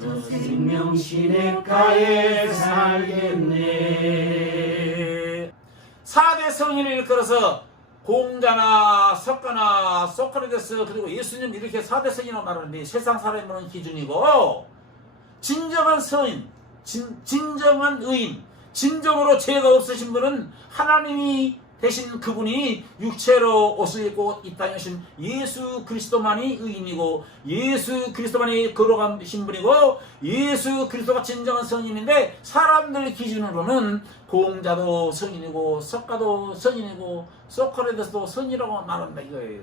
저 생명 시냇가에 살겠네. 4대 성인을 일컬어서 공자나 석가나 소크라테스 그리고 예수님 이렇게 4대 성인이라고 말하는데 세상 사람이 보는 기준이고, 진정한 성인, 진정한 의인, 진정으로 죄가 없으신 분은 하나님이 대신 그분이 육체로 옷을 입고 이 땅에 오신 예수 그리스도만이 의인이고, 예수 그리스도만이 걸어가신 분이고, 예수 그리스도가 진정한 성인인데, 사람들 기준으로는 공자도 성인이고 석가도 성인이고 소크라테스도 성인이라고 말한다 이거예요.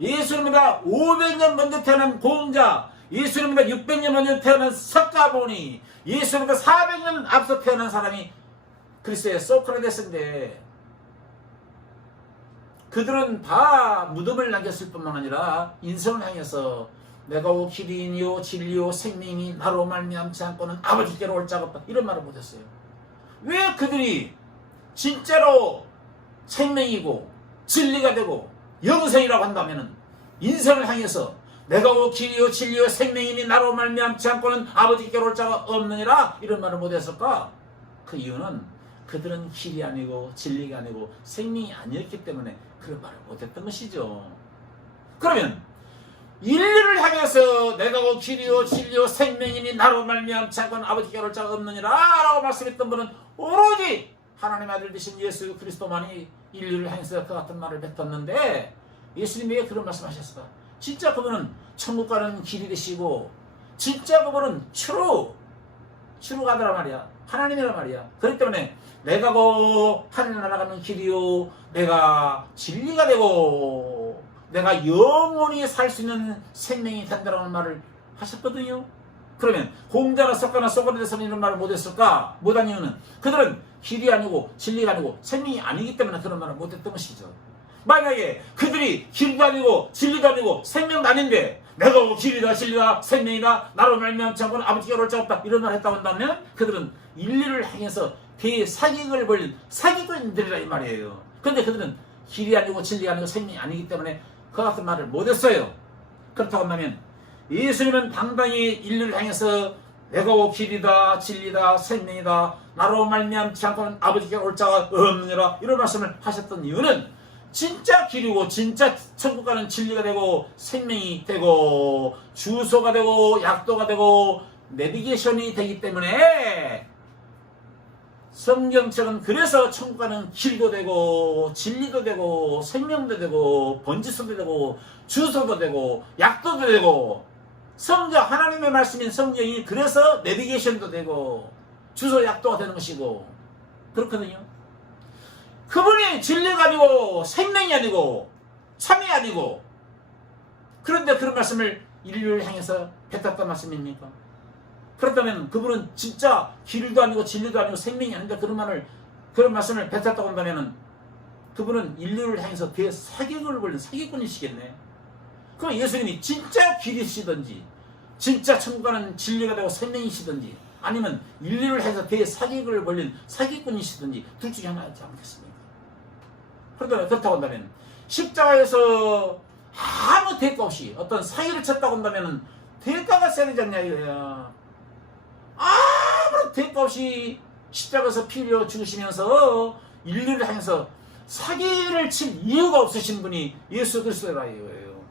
예수님보다 500년 먼저 태어난 공자, 예수님보다 600년 먼저 태어난 석가모니, 예수님보다 400년 앞서 태어난 사람이 그리스도의 소크라테스인데, 그들은 다 무덤을 남겼을 뿐만 아니라 인생을 향해서 내가 오 길이요 진리요 생명이 나로 말미암지 않고는 아버지께로 올 자가 없다 이런 말을 못했어요. 왜 그들이 진짜로 생명이고 진리가 되고 영생이라고 한다면 인생을 향해서 내가 오 길이요 진리요 생명이니 나로 말미암지 않고는 아버지께로 올 자가 없느니라 이런 말을 못했을까? 그 이유는 그들은 길이 아니고 진리가 아니고 생명이 아니었기 때문에 그런 말을 못했던 것이죠. 그러면 인류를 향해서 내가 그 길이요 진리요 생명이니 나로 말미암지 않고는 아버지께로 올 자가 없느니라 라고 말씀했던 분은 오로지 하나님의 아들 되신 예수 그리스도만이 인류를 향해서 그 같은 말을 뱉었는데, 예수님이 왜 그런 말씀하셨을까? 진짜 그분은 천국 가는 길이 되시고 진짜 그분은 추루가더라 말이야. 하나님이란 말이야. 그렇기 때문에 내가 그 하늘 날아가는 길이요 내가 진리가 되고 내가 영원히 살 수 있는 생명이 된다는 말을 하셨거든요. 그러면 공자나 석가나 소크라테스는 이런 말을 못했을까? 못한 이유는 그들은 길이 아니고 진리가 아니고 생명이 아니기 때문에 그런 말을 못했던 것이죠. 만약에 그들이 길도 아니고 진리도 아니고 생명도 아닌데 내가 길이다 진리다 생명이다 나로 말미암지 않고는 아버지께로 올 자가 없다 이런 말을 했다고 한다면 그들은 인류를 향해서 대사기극을 벌린 사기꾼들이라 이 말이에요. 그런데 그들은 길이 아니고 진리가 아니고 생명이 아니기 때문에 그 같은 말을 못했어요. 그렇다고 한다면 예수님은 당당히 인류를 향해서 내가 오 길이다 진리다 생명이다 나로 말미암지 않고는 아버지께로 올 자가 없느니라 이런 말씀을 하셨던 이유는 진짜 길이고 진짜 천국 가는 진리가 되고 생명이 되고 주소가 되고 약도가 되고 내비게이션이 되기 때문에 성경책은 그래서 천국 가는 길도 되고 진리도 되고 생명도 되고 번지수도 되고 주소도 되고 약도도 되고 성경 하나님의 말씀인 성경이 그래서 내비게이션도 되고 주소 약도가 되는 것이고 그렇거든요. 그분이 진리가 아니고 생명이 아니고 참이 아니고 그런데 그런 말씀을 인류를 향해서 뱉었단 말씀입니까? 그렇다면 그분은 진짜 길도 아니고 진리도 아니고 생명이 아닌데 그런 말씀을 뱉었다고 한다면 그분은 인류를 향해서 대사기극을 벌린 사기꾼이시겠네. 그럼 예수님이 진짜 길이시든지 진짜 천국 가는 진리가 되고 생명이시든지 아니면 인류를 향해서 대사기극을 벌린 사기꾼이시든지 둘 중에 하나이지 않겠습니까? 그렇다고 한다면 십자가에서 아무 대가 없이 어떤 사기를 쳤다고 한다면 대가가 세야 되지 않냐 이거야. 아무런 대가 없이 십자가에서 피 흘려 죽으시면서 인류를 향해서 사기를 칠 이유가 없으신 분이 예수 그리스도라 이거예요.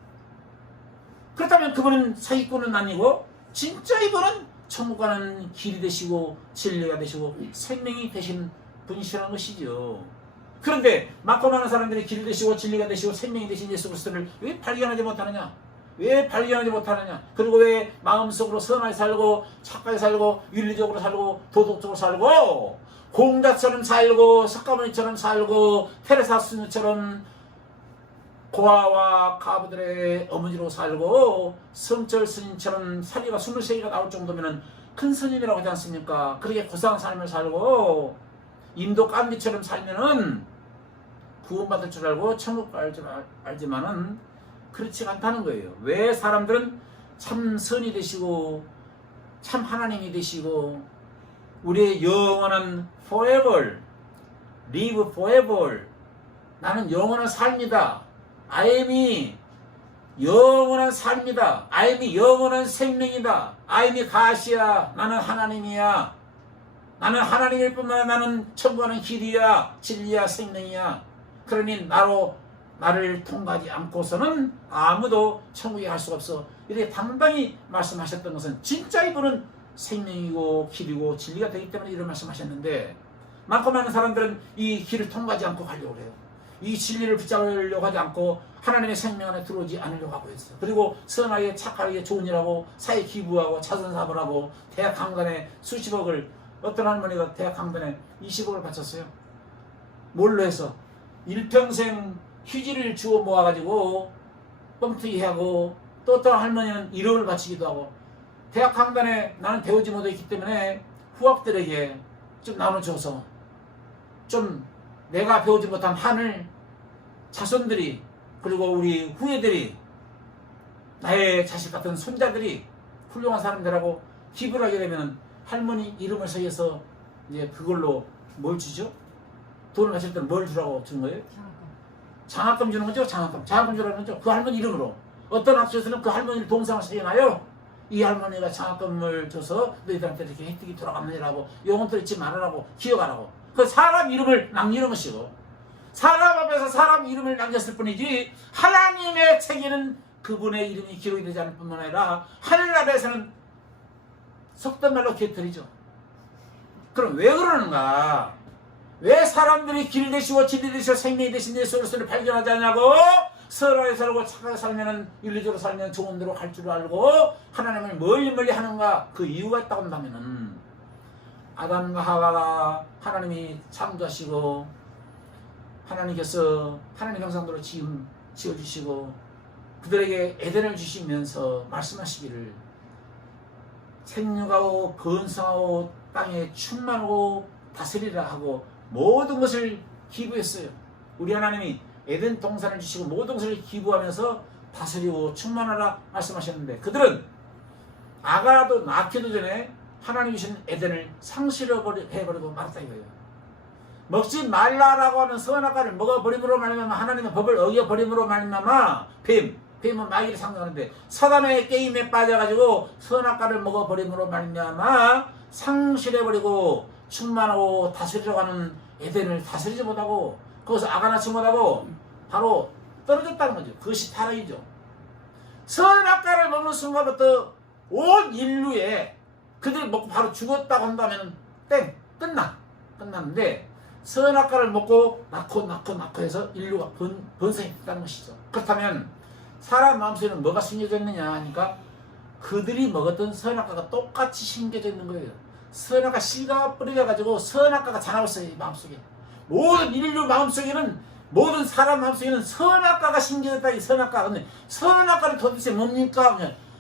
그렇다면 그분은 사기꾼은 아니고 진짜 이분은 천국 가는 길이 되시고 진리가 되시고 생명이 되신 분이시라는 것이죠. 그런데 많고 많은 사람들이 길이 되시고 진리가 되시고 생명이 되신 예수 그리스도를 왜 발견하지 못하느냐? 왜 발견하지 못하느냐? 그리고 왜 마음속으로 선하게 살고 착하게 살고 윤리적으로 살고 도덕적으로 살고 공자처럼 살고 석가모니처럼 살고 테레사 스님처럼 고아와 가부들의 어머니로 살고 성철 스님처럼 사리가 23개가 나올 정도면 큰 스님이라고 하지 않습니까? 그렇게 고상한 삶을 살고 인도 깐비처럼 살면은 구원받을 줄 알고 천국 갈 줄 알지만은 그렇지 않다는 거예요. 왜 사람들은 참 선이 되시고 참 하나님이 되시고 우리의 영원한 forever, live forever 나는 영원한 삶이다. I am이 영원한 삶이다. 아임이 영원한 생명이다. 아임이 가시야. 나는 하나님이야. 나는 하나님일 뿐만 아니라 나는 천국하는 길이야. 진리야. 생명이야. 그러니 나를 통과하지 않고서는 아무도 천국에 갈 수가 없어. 이렇게 당당히 말씀하셨던 것은 진짜 이분은 생명이고 길이고 진리가 되기 때문에 이런 말씀하셨는데, 많고 많은 사람들은 이 길을 통과하지 않고 가려고 해요. 이 진리를 붙잡으려고 하지 않고 하나님의 생명 안에 들어오지 않으려고 하고 있어요. 그리고 선하게 착하게 좋은 일하고 사회 기부하고 자선사업을 하고 대학 강단에 수십억을, 어떤 할머니가 대학 강단에 20억을 바쳤어요. 뭘로 해서? 일평생 휴지를 주워 모아가지고 뻥튀기 하고, 또 어떤 할머니는 1억을 바치기도 하고, 대학 강단에 나는 배우지 못했기 때문에 후학들에게 좀 나눠줘서 좀 내가 배우지 못한 한을 자손들이, 그리고 우리 후예들이, 나의 자식 같은 손자들이 훌륭한 사람들하고 기부를 하게 되면 할머니 이름을 새겨서 이제 그걸로 뭘 주죠? 돈을 가질 때는 뭘 주라고 주는 거예요? 장학금 주는 거죠. 장학금 주라는 거죠. 그 할머니 이름으로. 어떤 학교에서는 그 할머니를 동상을 새겨놔요. 이 할머니가 장학금을 줘서 너희들한테 이렇게 혜택이 돌아가느니라고, 영혼들 잊지 말으라고, 기억하라고. 그 사람 이름을 남기는 것이고, 사람 앞에서 사람 이름을 남겼을 뿐이지 하나님의 책에는 그분의 이름이 기록이 되지 않을 뿐만 아니라 하늘나라에서는 속된 말로 개털이죠. 그럼 왜 그러는가? 왜 사람들이 길 되시고 진리 되시고 생명이 되신 예수 그리스도를 발견하지 않냐고? 선하게 살고 착하게 살면, 윤리적으로 살면 좋은 데로 갈 줄 알고 하나님을 멀리 하는가? 그 이유가 있다고 한다면은, 아담과 하와가 하나님이 창조하시고 하나님께서 하나님 형상대로 지어주시고 그들에게 에덴을 주시면서 말씀하시기를 생육하고 번성하고 땅에 충만하고 다스리라 하고 모든 것을 기부했어요. 우리 하나님이 에덴 동산을 주시고 모든 것을 기부하면서 다스리고 충만하라 말씀하셨는데, 그들은 아가도 낳기도 전에 하나님 주신 에덴을 상실해버리고 말았다 이거예요. 먹지 말라라고 하는 선악과를 먹어버림으로 말미암아 하나님의 법을 어겨버림으로 말미암아 뱀은 마귀를 상징하는데, 사단의 게임에 빠져가지고 선악과를 먹어버림으로 말미암아 상실해버리고 충만하고 다스리려고 하는 에덴을 다스리지 못하고 거기서 아가 낳지 못하고 바로 떨어졌다는 거죠. 그것이 타락이죠. 선악과를 먹는 순간부터 온 인류에 그들이 먹고 바로 죽었다고 한다면 끝났는데, 선악과를 먹고 낳고 해서 인류가 번성했다는 것이죠. 그렇다면 사람 마음속에는 뭐가 심겨져 있느냐 하니까 그들이 먹었던 선악과가 똑같이 심겨져 있는 거예요. 선악과 씨가 뿌려져가지고 선악과가 자라고 있어요. 이 마음속에. 모든 인류 마음속에는, 모든 사람 마음속에는 선악과가 심겨졌다. 이 선악과. 근데 선악과는 도대체 뭡니까?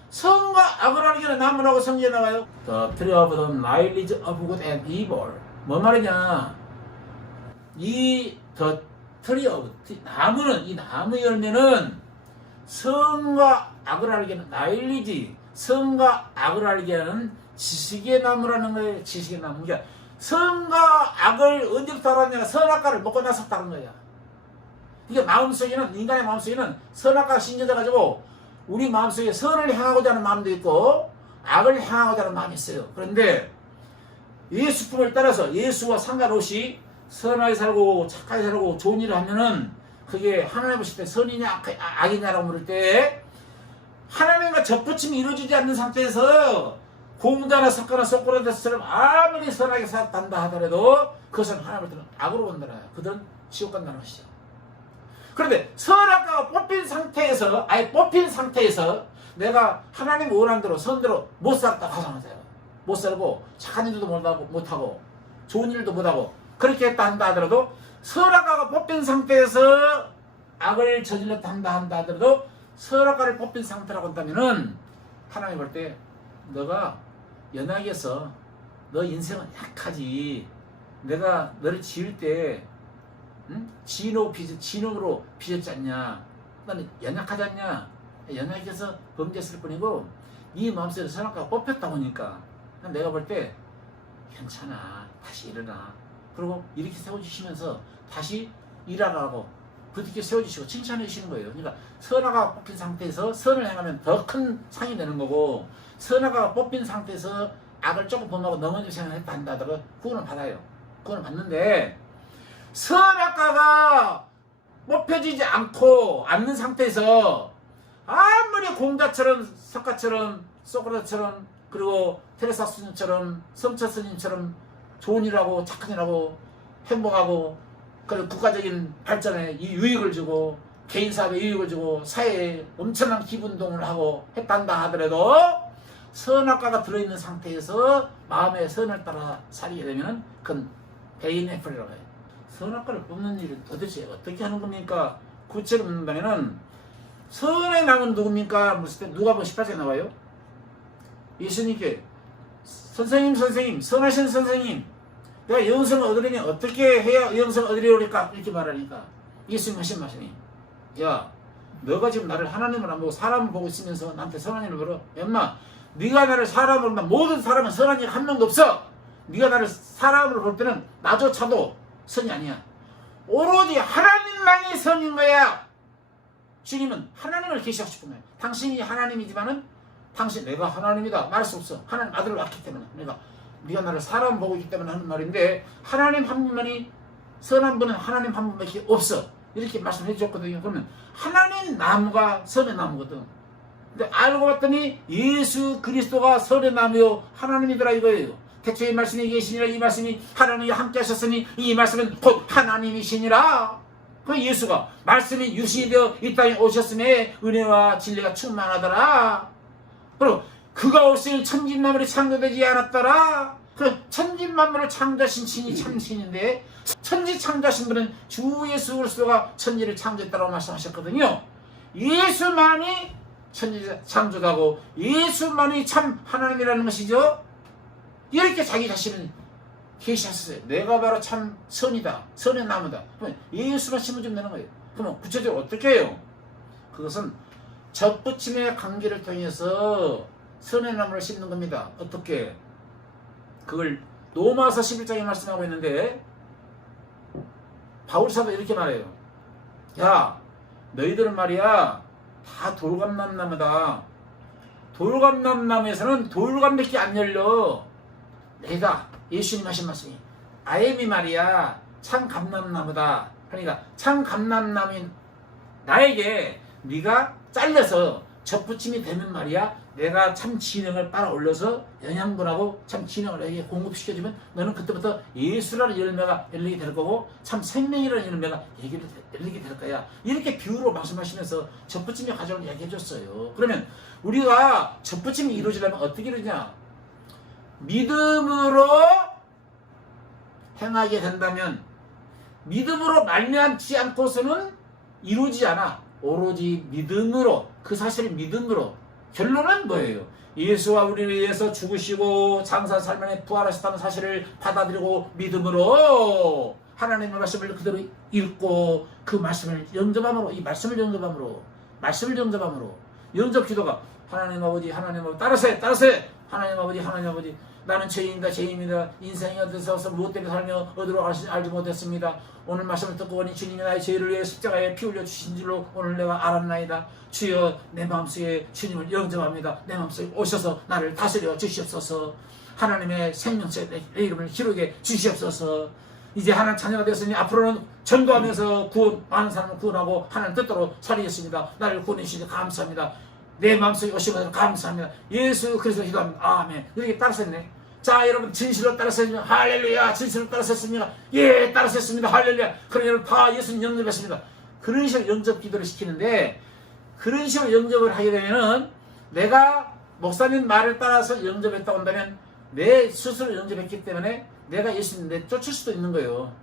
선과 악을 알기는 나무라고 성경에 나와요. The tree of the knowledge of good and evil. 뭔 말이냐? 이 the tree of 나무는, 이 나무 열매는 선과 악을 알게 하는 knowledge, 선과 악을 알게 하는 지식의 나무라는 거예요. 지식의 나무. 그러니까 선과 악을 언제부터 알았냐? 선악과를 먹고 나섰다는 거야. 이게 마음속에는, 인간의 마음속에는 선악과가 심겨져가지고 우리 마음속에 선을 향하고자 하는 마음도 있고 악을 향하고자 하는 마음이 있어요. 그런데 예수 품을 따라서 예수와 상관없이 선하게 살고 착하게 살고 좋은 일을 하면은 그게 하나님 보실 때 선이냐 악이냐라고 물을 때, 하나님과 접붙임이 이루어지지 않는 상태에서 공자나 석가나 소크라테스처럼 아무리 선하게 살았다 하더라도 그것은 하나님을 때는 악으로 본다라. 그들은 지옥 간다는 것이죠. 그런데 선악과가 뽑힌 상태에서 내가 하나님 원하는 대로 선대로 못 살았다 가정하세요. 못 살고 착한 일도 못하고 좋은 일도 못하고 그렇게 했다 한다 하더라도, 선악과가 뽑힌 상태에서 악을 저질렀다 한다 하더라도 선악과를 뽑힌 상태라고 한다면은 하나님 볼 때 너가 연약해서 너 인생은 약하지. 내가 너를 지을 때 진흙으로 빚었지 않냐? 너는 연약하지 않냐? 연약해서 범죄했을 뿐이고 네 마음속에 선악과가 뽑혔다 보니까 내가 볼 때 괜찮아. 다시 일어나. 그리고 이렇게 세워주시면서 다시 일하라고 부드게 세워주시고 칭찬해 주시는 거예요. 그러니까 선악과가 뽑힌 상태에서 선을 행하면 더 큰 상이 되는 거고, 선악과가 뽑힌 상태에서 악을 조금 범하고 넘어질 생각을 했다 한다 하더라도 구원을 받아요. 구원을 받는데, 선악과가 뽑혀지지 않는 상태에서 아무리 공자처럼 석가처럼 소크라테스처럼 그리고 테레사 스님처럼 성처 스님처럼 좋은 일하고 착한 일하고 행복하고 그리고 국가적인 발전에 유익을 주고 개인 사업에 유익을 주고 사회에 엄청난 기분동을 하고 했단다 하더라도 선악과가 들어있는 상태에서 마음의 선을 따라 살게 되면 그건 베인애플이라고 해요. 선악과를 뽑는 일은 도대체 어떻게 하는 겁니까? 구체로 묻는다면은 선의 나무는 누굽니까? 물을 때 누가 보면 18세 나와요? 예수님께 선생님 선하신 선생님 내가 영생을 얻으려니 어떻게 해야 영생을 얻으려니까 이렇게 말하니까 예수님 하신 말씀이 야 너가 지금 나를 하나님을 안 보고 사람을 보고 있으면서 나한테 선한 일을 벌어. 엄마 네가 나를 사람으로 본다. 모든 사람은 선한 일 한 명도 없어. 네가 나를 사람으로 볼 때는 나조차도 선이 아니야. 오로지 하나님만이 선인 거야. 주님은 하나님을 계시하고 싶은 거예요. 당신이 하나님이지만은 당신 내가 하나님이다 말할 수 없어. 하나님 아들을 낳기 때문에. 그러니까 네가 나를 사람 보고 있기 때문에 하는 말인데 하나님 한 분만이 선한 분은 하나님 한 분밖에 없어. 이렇게 말씀해 주셨거든요. 그러면 하나님 나무가 선의 나무거든. 근데 알고 봤더니 예수 그리스도가 선의 나무요 하나님이더라 이거예요. 태초에 말씀이 계시니라 이 말씀이 하나님이 함께 하셨으니 이 말씀은 곧 하나님이시니라. 그 예수가 말씀이 유신이 되어 이 땅에 오셨으니 은혜와 진리가 충만하더라. 그리고 그가 없으면 천진만물이 창조되지 않았더라. 그 천진만물을 창조하신 신이 참신인데 천지 창조하신 분은 주 예수 그리스도가 천지를 창조했다고 말씀하셨거든요. 예수만이 천지 창조하고 예수만이 참 하나님이라는 것이죠. 이렇게 자기 자신을 계시하셨어요. 내가 바로 참 선이다. 선의 나무다. 예수만 심어주면 되는 거예요. 그러면 구체적으로 어떻게 해요? 그것은 접붙임의 관계를 통해서 선의 나무를 심는 겁니다. 어떻게? 그걸 로마서 11장에 말씀하고 있는데 바울사도 이렇게 말해요. 야 너희들은 말이야 다 돌감람나무다. 돌감람나무에서는 돌감밖에 안 열려. 내가 예수님 하신 말씀이 아엠이 말이야 참 감람나무다. 그러니까 참 감람나무인 나에게 네가 잘려서 접붙임이 되면 말이야 내가 참 진영을 빨아 올려서 영양분하고 참 진영을 너에게 공급시켜주면 너는 그때부터 예수라는 열매가 열리게 될 거고 참 생명이라는 열매가 열리게 될 거야. 이렇게 비유로 말씀하시면서 접붙임의 과정을 이야기해 줬어요. 그러면 우리가 접붙임이 이루어지려면 어떻게 이루냐? 믿음으로 행하게 된다면 믿음으로 말미암지 않고서는 이루어지지 않아. 오로지 믿음으로 그 사실을 믿음으로. 결론은 뭐예요? 예수와 우리를 위해서 죽으시고 장사 살만에 부활하셨다는 사실을 받아들이고 믿음으로 하나님의 말씀을 그대로 읽고 그 말씀을 영접함으로 이 말씀을 영접함으로 영접 기도가 하나님 아버지 따르세 하나님 아버지 나는 죄인입니다. 인생이 어디서 무엇 때문에 살며 어디로 가시는지 알지 못했습니다. 오늘 말씀을 듣고 보니 주님이 나의 죄를 위해 십자가에 피 흘려 주신 줄로 오늘 내가 알았나이다. 주여 내 마음속에 주님을 영접합니다. 내 마음속에 오셔서 나를 다스려 주시옵소서. 하나님의 생명체 내 이름을 기록해 주시옵소서. 이제 하나님 자녀가 되었으니 앞으로는 전도하면서 많은 사람을 구원하고 하나님 뜻대로 살리겠습니다. 나를 구원해 주시니 감사합니다. 내 마음속에 오신 것을 감사합니다. 예수 그리스도 기도합니다. 아멘. 이렇게 따르셨네. 자 여러분 진실로 따르셨습니까? 할렐루야. 진실로 따르셨습니까? 예 따르셨습니다. 할렐루야. 그럼 여러분 다 예수님 영접했습니다. 그런 식으로 영접 기도를 시키는데 그런 식으로 영접을 하게 되면은 내가 목사님 말을 따라서 영접했다고 한다면 내 스스로 영접했기 때문에 내가 예수님 내쫓을 수도 있는 거예요.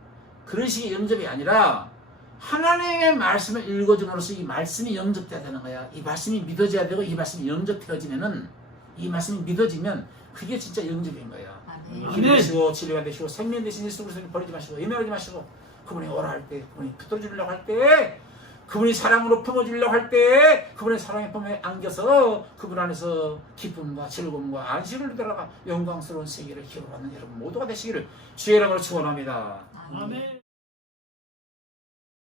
그런 식의 영접이 아니라 하나님의 말씀을 읽어줌으로써 이 말씀이 영접돼야 되는 거야. 이 말씀이 믿어져야 되고 이 말씀이 영접되어지면은 이 말씀이 믿어지면 그게 진짜 영접인 거야. 힘내시고 치료가 되시고 생명 되신 예수 그리스도를 버리지 마시고 예매하지 마시고 그분이 오라 할 때 그분이 붙들어주려고 할 때 그분이 사랑으로 품어주려고 할 때 그분의 사랑의 품에 안겨서 그분 안에서 기쁨과 즐거움과 안식을 누려가 영광스러운 세계를 기록하는 여러분 모두가 되시기를 주의 이름으로 축원합니다. 아멘.